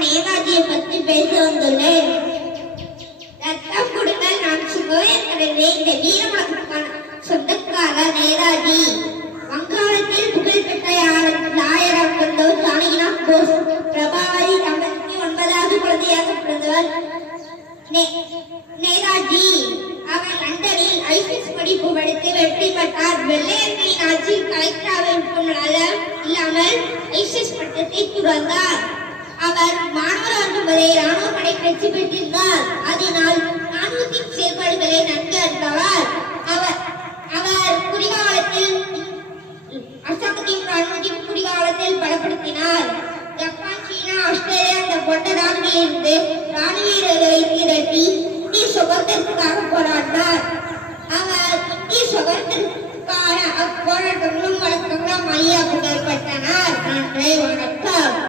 நேதாஜியை பற்றி பேச வந்துள்ளேன். ரத்தம் கொடுங்கள் நான் சுகவேற்கிறதே இந்த வீரமரத்துக்கான சொந்தக்காரர் நேதாஜி. வங்காளத்தில் புகழ்பெற்ற லாயராக இருந்தவர் ஜானகிநாத் போஸ். பிரபாவரி 59வது குழந்தையாக பிறந்தவர் நேதாஜி. அவர் லண்டனில் ஐபிஎஸ் படிப்பு படித்து வெற்றி பெற்றார். வெள்ளையர்களின் ஆட்சியில் கலெக்டராக இல்லாமல் ஐபிஎஸ் பட்டத்தை துறந்தார். அவர் மாணவராக வரை ராணுவ படை வெற்றி பெற்றிருந்தார். அதனால் ராணுவத்தின் செயல்பாடுகளை நன்கு அறிந்தவர். அவர் குடிகாலத்தில் அசாமத்தின் ராணுவத்தின் குடிகாலத்தில் பலப்படுத்தினார். ஜப்பான், சீனா, ஆஸ்திரேலியா போன்ற நாடுகளிலிருந்து ராணுவ வீரர்களை திரட்டி இந்திய சுதந்திரத்திற்காக போராடினார். அவர் இந்திய சுதந்திரத்திற்கான போராட்டங்களும் வழக்கங்களும் ஐயா புகழ்பெற்றனர். நன்றி, வணக்கம்.